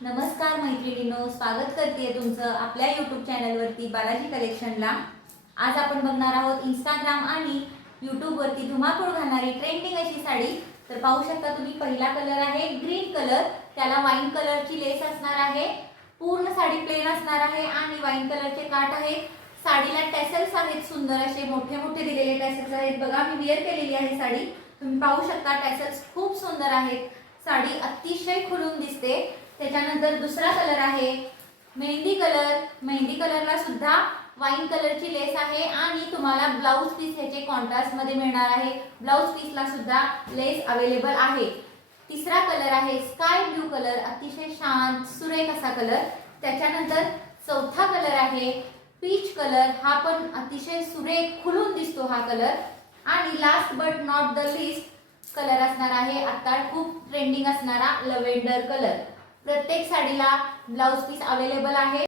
नमस्कार मैत्रिणींनो, स्वागत करते तुमचं आपल्या यूट्यूब चॅनलवरती बालाजी कलेक्शनला। आज आपण बघणार आहोत इंस्टाग्राम आणि यूट्यूबवरती धुमाकूळ घालणारी ट्रेंडिंग अशी साडी। तर पाहू शकता तुम्ही, पहिला कलर आहे ग्रीन कलर, त्याला वाईन कलरची लेस असणार आहे। पूर्ण साडी प्लेन असणार आहे आणि वाईन कलरचे काठ आहेत। साडीला टॅसल्स आहेत, सुंदर असे मोठे मोठे दिलेले टॅसल्स आहेत। बघा, मी वेअर केलेली आहे साडी, तुम्ही पाहू शकता टॅसल्स खूप सुंदर आहेत। साडी अतिशय खुलून दिसते। त्याच्यानंतर दुसरा कलर आहे मेहंदी कलर। मेहंदी कलरला सुद्धा वाईन कलरची लेस आहे आणि तुम्हाला ब्लाउज पीस ह्याचे कॉन्ट्रास्ट मध्ये मिळणार आहे। ब्लाउज पीसला सुद्धा लेस अवेलेबल आहे। तिसरा कलर आहे स्काय ब्लू कलर, अतिशय शांत सुरेख असा कलर। त्याच्यानंतर चौथा कलर आहे पीच कलर, हा पण अतिशय सुरेख खुलून दिसतो हा कलर। आणि last but not the list colour असणार आहे आता खूप ट्रेंडिंग असणारा लव्हेंडर कलर। प्रत्येक साडीला ब्लाउज पीस अवेलेबल आहे।